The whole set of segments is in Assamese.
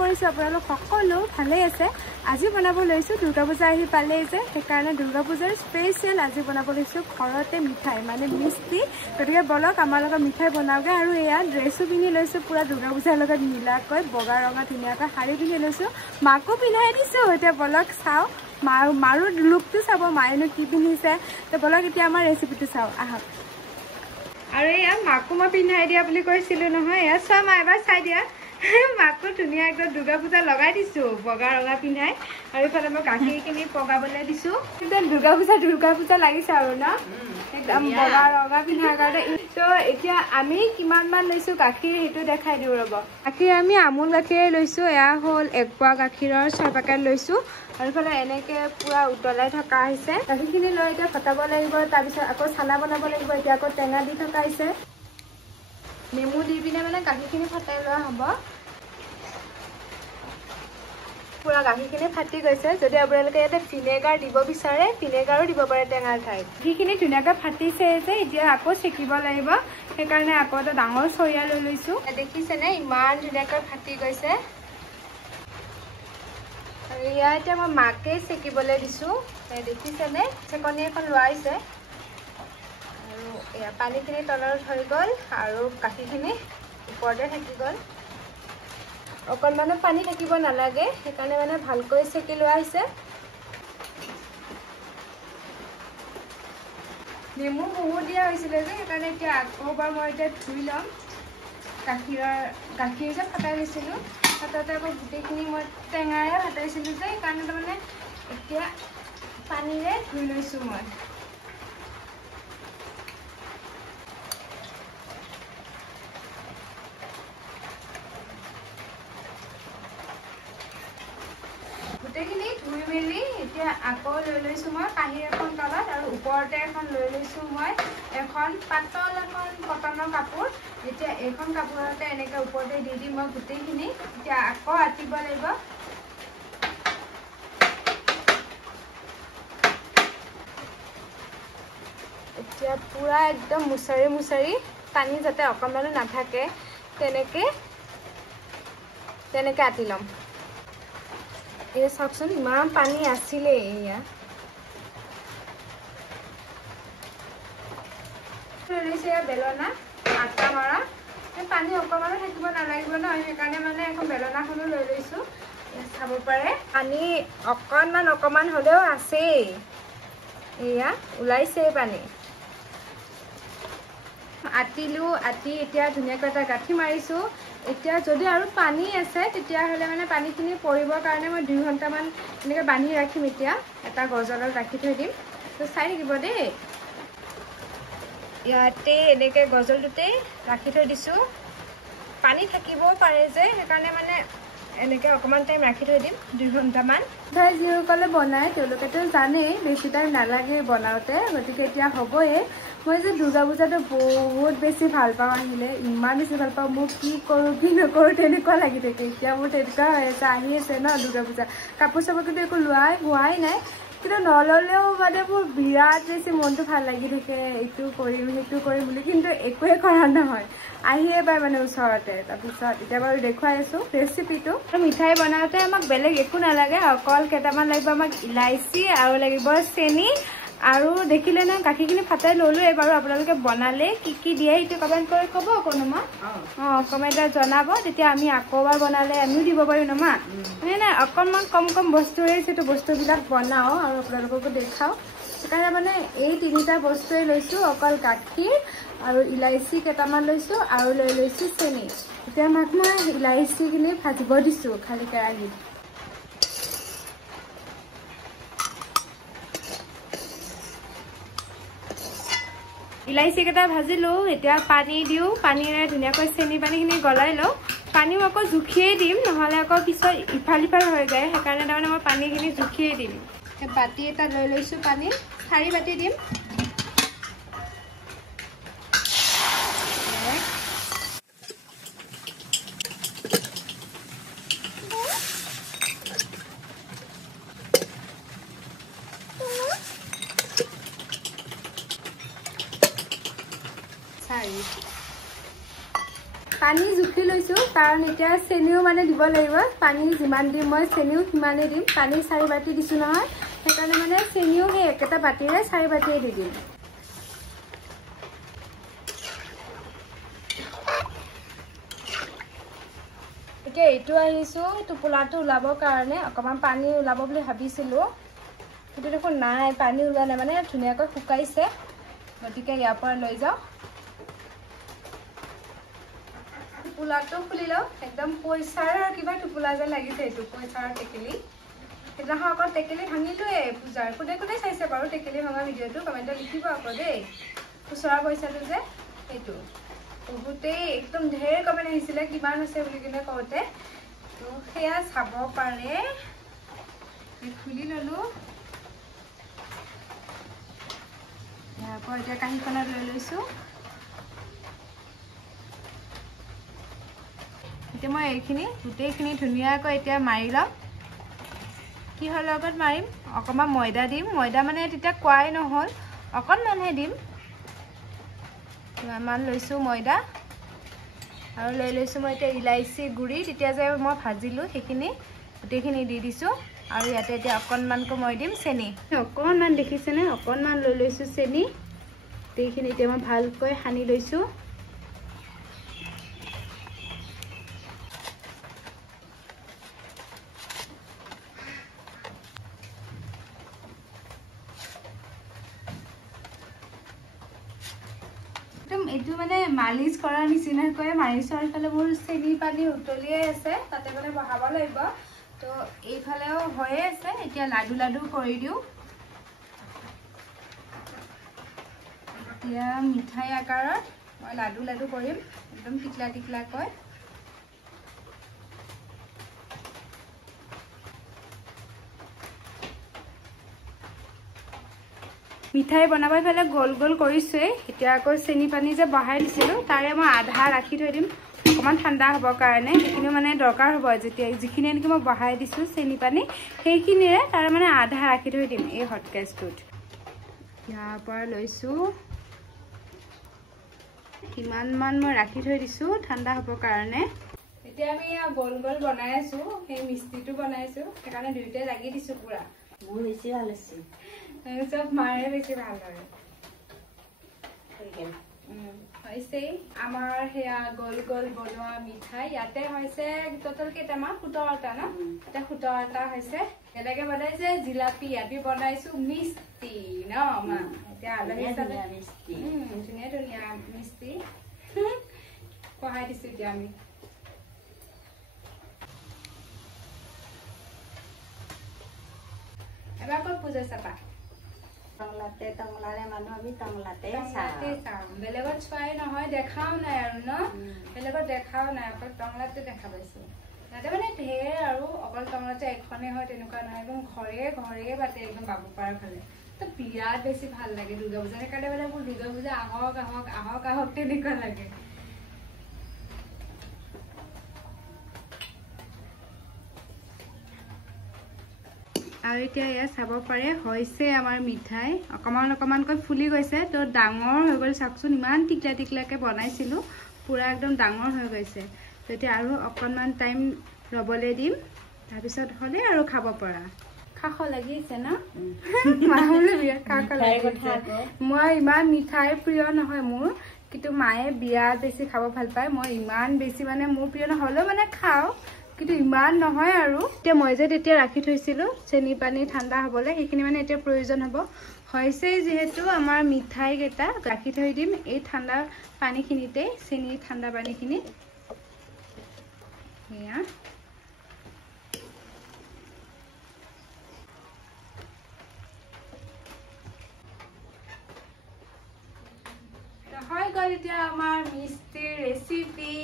কৰিছোঁ আপোনালোক সকলো ভালেই আছে। আজি বনাব লৈছোঁ দুৰ্গা পূজা আহি পালেই যে, সেইকাৰণে দুৰ্গা পূজাৰ স্পেচিয়েল আজি বনাব লৈছোঁ ঘৰতে মিঠাই মানে মিষ্টি। গতিকে বলক আমাৰ লগত মিঠাই বনাওঁগৈ। আৰু এয়া ড্ৰেছো পিন্ধি লৈছোঁ পূৰা দুৰ্গা পূজাৰ লগত মিলাকৈ, বগা ৰঙা ধুনীয়াকৈ শাৰী পিন্ধি লৈছোঁ, মাকো পিন্ধাই দিছোঁ। এতিয়া বলক চাওঁ মাৰো লুকটো চাব, মায়েনো কি পিন্ধিছে। তো বলক এতিয়া আমাৰ ৰেচিপিটো চাওঁ, আহক। আৰু এয়া মাকো মই পিন্ধাই দিয়া বুলি কৈছিলোঁ নহয়, এয়া চোৱা মা এবাৰ চাই দিয়া। মাকো ধুনীয়া একদম দুৰ্গা পূজা লগাই দিছোঁ বগা ৰঙা পিন্ধাই। আৰু ইফালে মই গাখীৰখিনি পগাবলৈ দিছোঁ। একদম দুৰ্গা পূজা লাগিছে আৰু ন, একদম বগা ৰঙা পিন্ধাৰ কাৰণে। ত' এতিয়া আমি কিমানমান লৈছোঁ গাখীৰ সেইটো দেখাই দিওঁ ৰ'ব। গাখীৰ আমি আমুল গাখীৰে লৈছোঁ, এয়া হ'ল 1 পোৱা গাখীৰৰ 6 পেকেট লৈছোঁ। আৰু ইফালে এনেকৈ পূৰা উতলাই থকা হৈছে। গাখীৰখিনি লৈ এতিয়া ফটাব লাগিব, তাৰপিছত আকৌ চানা বনাব লাগিব। এতিয়া আকৌ টেঙা দি থকা হৈছে, নেমু দি পিনে মানে গাখীৰখিনি ফটাই লোৱা হ'ব। পূৰা গাখীৰখিনি ফাটি গৈছে। যদি আপোনালোকে ইয়াতে ভিনেগাৰ দিব বিচাৰে ভিনেগাৰো দিব পাৰে টেঙাৰ ঠাইত। গাখীৰখিনি ধুনীয়াকৈ ফাটিছে যে, এতিয়া আকৌ চেকিব লাগিব। সেইকাৰণে আকৌ এটা ডাঙৰ চৰিয়া লৈ লৈছোঁ। দেখিছেনে ইমান ধুনীয়াকৈ ফাটি গৈছে। আৰু ইয়াত এতিয়া মই মাকেই চেকিবলৈ দিছোঁ, দেখিছেনে চেকনি এখন লোৱাইছে। আৰু এয়া পানীখিনি তলত হৈ গ'ল আৰু গাখীৰখিনি ওপৰতে থাকি গ'ল। অকণমানো পানী থাকিব নালাগে, সেইকাৰণে মানে ভালকৈ চেকি লোৱা হৈছে। নেমু বহুত দিয়া হৈছিলে যে, সেইকাৰণে এতিয়া আকৌ এবাৰ মই এতিয়া ধুই ল'ম। গাখীৰ যে ফাটাই লৈছিলোঁ, ফাটাতে আকৌ গোটেইখিনি মই টেঙাৰে ফাটাইছিলোঁ যে, সেইকাৰণে তাৰমানে এতিয়া পানীৰে ধুই লৈছোঁ মই। গোটেইখিনি ধুই মেলি এতিয়া আকৌ লৈ লৈছোঁ মই কাঁহী এখন তলত, আৰু ওপৰতে এখন লৈ লৈছোঁ মই এখন পাতল এখন কটনৰ কাপোৰ। এতিয়া এইখন কাপোৰতে এনেকৈ ওপৰতে দি দিম মই গোটেইখিনি। এতিয়া আকৌ আতিব লাগিব। এতিয়া পূৰা একদম মুচাৰি পানী যাতে অকণমানো নাথাকে তেনেকৈ আতি ল'ম। এই চাওকচোন ইমান পানী আছিলে। এয়া লৈছে বেলনা আটা মৰা, পানী অকণমানো থাকিব নালাগিব ন, সেইকাৰণে মানে এখন বেলনাখনো লৈ লৈছোঁ। চাব পাৰে পানী অকণমান হ'লেও আছেই, এয়া ওলাইছেই পানী। আতি এতিয়া ধুনীয়াকৈ এটা গাঁঠি মাৰিছোঁ। এতিয়া যদি আৰু পানী আছে তেতিয়াহ'লে মানে পানীখিনি পৰিবৰ কাৰণে মই 2 ঘণ্টামান এনেকৈ বান্ধি ৰাখিম। এতিয়া এটা গজলত ৰাখি থৈ দিম, তো চাই থাকিব দেই। ইয়াতে এনেকৈ গজলটোতেই ৰাখি থৈ দিছোঁ। পানী থাকিবও পাৰে যে, সেইকাৰণে মানে এনেকৈ অকণমান টাইম ৰাখি থৈ দিম 2 ঘণ্টামান। যিসকলে বনায় তেওঁলোকেতো জানেই বেছি টাইম নালাগে বনাওঁতে, গতিকে এতিয়া হ'বই। মই যে দুৰ্গা পূজাটো বহুত বেছি ভাল পাওঁ, আহিলে ইমান বেছি ভাল পাওঁ। মোক কি কৰোঁ কি নকৰোঁ তেনেকুৱা লাগি থাকে। এতিয়া মোৰ তেনেকুৱা হৈ আছে, আহি আছে ন দুৰ্গা পূজা। কাপোৰ চাপোৰ কিন্তু একো হোৱাই নাই, কিন্তু নল'লেও মানে মোৰ বিৰাট বেছি মনটো ভাল লাগি থাকে, এইটো কৰিম সেইটো কৰিম বুলি, কিন্তু একোৱে কৰা নহয়। আহিয়ে পায় মানে ওচৰতে। তাৰপিছত এতিয়া বাৰু দেখুৱাই আছোঁ ৰেচিপিটো। মিঠাই বনাওঁতে আমাক বেলেগ একো নালাগে, অকল কেইটামান লাগিব আমাক ইলাইচি আৰু লাগিব চেনি। আৰু দেখিলে ন গাখীৰখিনি ফাটাই ল'লোৱে বাৰু। আপোনালোকে বনালে কি দিয়ে সেইটো কমেণ্ট কৰি ক'ব কোনোবা। কমেণ্টত জনাব, তেতিয়া আমি আকৌ এবাৰ বনালে আমিও দিব পাৰিম ন মা। নাই অকণমান কম বস্তুৰে যিটো বস্তুবিলাক বনাওঁ আৰু আপোনালোককো দেখাওঁ। সেইকাৰণে মানে এই 3টা বস্তুৱে লৈছোঁ, অকল গাখীৰ আৰু ইলাইচি কেইটামান লৈছোঁ আৰু লৈ লৈছোঁ চেনি। এতিয়া মাক মই ইলাইচিখিনি ভাজিব দিছোঁ খালী কেৰাহীত। ইলাইচি কেইটা ভাজিলোঁ, এতিয়া পানী দিওঁ, পানীৰে ধুনীয়াকৈ চেনি পানীখিনি গলাই লওঁ। পানীও আকৌ জুখিয়েই দিম, নহ'লে আকৌ পিছত ইফাল সিফাল হৈ যায়, সেইকাৰণে তাৰমানে মই পানীখিনি জুখিয়েই দিম। বাতি এটা লৈ লৈছোঁ, পানী 4 বাতি দিম। পানী জুখি লৈছো কাৰণ এতিয়া চেনিও মানে দিব লাগিব পানী যিমান দিম মই চেনিও সিমানে দিম পানী 4 বাটি দিছো নহয় সেইকাৰণে মানে চেনিও সেই একেটা বাটিৰে 4 বাটিয়ে দি দিম এতিয়া এইটো আহিছো টোপোলাটো ওলাবৰ কাৰণে অকমান পানী ওলাব বুলি ভাবিছিলো কিন্তু দেখোন নাই পানী ওলোৱা নাই মানে ধুনীয়াকৈ শুকাইছে গতিকে ইয়াৰ পৰা লৈ যাও টোপোলাটো খুলি লও একদম পইচাৰ কিবা টোপোলা যে লাগিছে এইটো পইচাৰ টেকেলি সেইদিনাখন আকৌ টেকেলি ভাঙিলোৱে পূজাৰ কোনে কোনে চাইছে বাৰু টেকেলি ভাঙা ভিডিঅ'টো কমেণ্টত লিখিব আকৌ দেই খুচৰা পইচাটো যে এইটো বহুতেই একদম ঢেৰ কমেণ্ট আহিছিলে কিমান আছে বুলি কিনে কওঁতে তো সেয়া চাব পাৰে খুলি ললো ইয়াৰ পৰা এতিয়া কাঁহীখনত লৈ লৈছো এতিয়া মই এইখিনি গোটেইখিনি ধুনীয়াকৈ এতিয়া মাৰি লম কিহৰ লগত মাৰিম অকণমান ময়দা দিম ময়দা মানে তেতিয়া কোৱাই নহ'ল অকণমানহে দিম ইমান লৈছো ময়দা আৰু লৈ লৈছো মই এতিয়া ইলাইচি গুড়ি তেতিয়া যে মই ভাজিলো সেইখিনি গোটেইখিনি দি দিছো আৰু ইয়াতে এতিয়া অকণমানকৈ মই দিম চেনি অকণমান দেখিছেনে অকণমান লৈ লৈছো চেনি গোটেইখিনি এতিয়া মই ভালকৈ সানি লৈছো এইটো মানে মালিশ কৰাৰ নিচিনাকৈ মাৰিছো আৰু ইফালে মোৰ চেনি পানী উতলিয়ে আছে তাতে মানে বহাব লাগিব তো এইফালেও হৈয়ে আছে এতিয়া লাডু লাডু কৰি দিওঁ এতিয়া মিঠাই আকাৰত মই লাডু লাডু কৰিম একদম টিকলা টিকলাকৈ মিঠাই বনাব ইফালে গোল গোল কৰিছে এতিয়া আকৌ চেনি পানী যে বহাই দিছিলো তাৰে মই আধা ৰাখি থৈ দিম অকমান ঠাণ্ডা হ'বৰ কাৰণে সেইখিনি মানে দৰকাৰ হ'ব যেতিয়া যিখিনি এনেকৈ মই বহাই দিছো চেনি পানী সেইখিনিৰে তাৰ মানে আধা ৰাখি থৈ দিম এই হট কেছটোত ইয়াৰ পৰা লৈছো ইমানমান মই ৰাখি থৈ দিছো ঠাণ্ডা হ'বৰ কাৰণে এতিয়া আমি গোল গোল বনাই আছো সেই মিষ্টিটো বনাইছো সেইকাৰণে দুইটাই লাগি দিছো পুৰা মোৰ বেছি ভাল আছে সব মাৰে বেছি ভাল হয় হৈছে আমাৰ সেয়া গোল গোল বনোৱা মিঠাই ইয়াতে হৈছে টোটেল কেইটামান 17টা ন এটা 17টা হৈছে এনেকে বনাইছে জিলাপি ইয়াতে বনাইছো মিষ্টি ন মা এতিয়া আলহী মিষ্টি ধুনীয়া ধুনীয়া মিষ্টি পঢ়াই দিছো এতিয়া আমি এবাৰ ক'ত পূজা চাবা টংলাতে টংলাৰে মানুহ আমি টংলাতে চাওঁ বেলেগত চোৱাই নহয় দেখাও নাই আৰু ন বেলেগত দেখাও নাই অকল টংলাতে দেখা পাইছো তাতে মানে ঢেৰ আৰু অকল টংলাতে এখনে হয় তেনেকুৱা নহয় একদম ঘৰে ঘৰে পাতে একদম বাবুপাৰাৰ ফালে তো বিৰাট বেছি ভাল লাগে দুৰ্গা পূজা সেইকাৰণে মানে মোৰ দুৰ্গা পূজা আহক আহক আহক আহক তেনেকুৱা লাগে আৰু এতিয়া এয়া চাব পাৰে হৈছে আমাৰ মিঠাই অকমান অকমানকৈ ফুলি গৈছে তো ডাঙৰ হৈ গ'ল চাকচোন ইমান টিকলা টিকলাকে বনাইছিলো পুৰা একদম ডাঙৰ হৈ গৈছে তো এতিয়া আৰু অকণমান টাইম ৰ'বলৈ দিম তাৰপিছত হ'লে আৰু খাব পৰা খাখ লাগিছে ন মাহলে বিয়া খাখ লাগিছে মই ইমান মিঠাই প্ৰিয় নহয় মোৰ কিন্তু মায়ে বিৰাট বেছি খাব ভাল পায় মই ইমান বেছি মানে মোৰ প্ৰিয় নহ'লেও মানে খাওঁ কিন্তু ইমান নহয় আৰু এতিয়া মই যে তেতিয়া ৰাখি থৈছিলো চেনি পানী ঠাণ্ডা হ'বলৈ সেইখিনি মানে এতিয়া প্ৰয়োজন হ'ব হৈছে যিহেতু আমাৰ মিঠাই কেইটা ৰাখি থৈ দিম এই ঠাণ্ডা পানীখিনিতে চেনি ঠাণ্ডা পানীখিনি এয়া হৈ গ'ল এতিয়া আমাৰ মিষ্টিৰ ৰেচিপি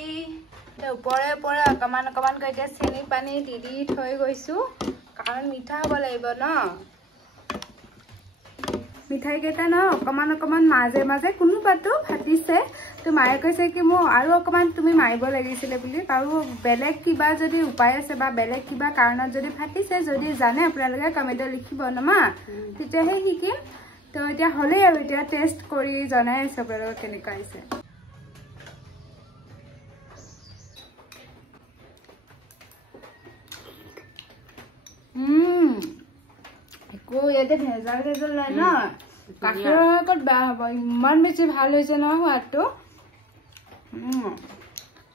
ওপৰে ওপৰে অকমান অকমানকৈ এতিয়া চেনি পানী দি দি থৈ গৈছো কাৰণ মিঠা হ'ব লাগিব ন মিঠাই কেইটা ন অকমান অকমান মাজে মাজে কোনোবাটো ফাটিছে তো মায়ে কৈছে কি মোৰ আৰু অকমান তুমি মাৰিব লাগিছিলে বুলি আৰু বেলেগ কিবা যদি উপায় আছে বা বেলেগ কিবা কাৰণত যদি ফাটিছে যদি জানে আপোনালোকে কমেণ্টত লিখিব ন মা তেতিয়াহে শিকিম তো এতিয়া হ'লেই আৰু এতিয়া টেষ্ট কৰি জনাই আছো আপোনালোকক কেনেকুৱা হৈছে আকৌ ইয়াতে ভেজাল নাই ন গাখীৰৰ আগত বেয়া হ'ব ইমান বেছি ভাল হৈছে নহয় সোৱাদটো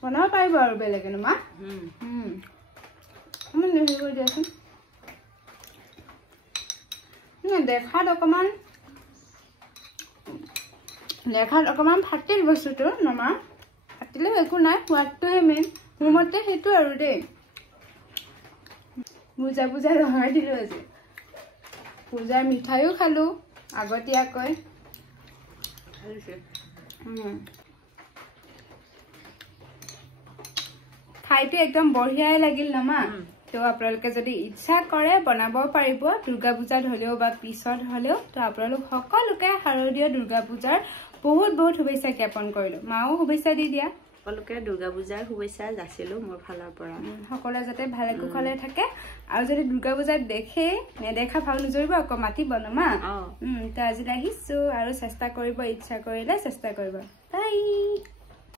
বনাব পাৰিব আৰু বেলেগে মা আমি নেহি কৰি দিয়াচোন দেখাত অকমান ফাটিল বস্তুটো নমা ফাটিলেও একো নাই সোৱাদটোহে মেইন মোৰ মতে সেইটো আৰু দেই বুজা লগাই দিলোঁ আজি পূজাৰ মিঠাইও খালোঁ আগতীয়াকৈ খাইটো একদম বঢ়িয়াই লাগিল নমা তো আপোনালোকে যদি ইচ্ছা কৰে বনাব পাৰিব দুৰ্গা পূজাত হ'লেও বা পিছত হ'লেও তো আপোনালোক সকলোকে শাৰদীয় দুৰ্গা পূজাৰ বহুত শুভেচ্ছা জ্ঞাপন কৰিলো মাও শুভেচ্ছা দি দিয়া সকলোকে দুৰ্গা পূজাৰ শুভেচ্ছা যাচিলো মোৰ ফালৰ পৰা সকলোৱে যাতে ভালে কুশলে থাকে আৰু যদি দুৰ্গা পূজাত দেখে নেদেখা ভাও নজৰিব আকৌ মাতিব নমা তো আজি আহিছো আৰু চেষ্টা কৰিব ইচ্ছা কৰিলে চেষ্টা কৰিব বাই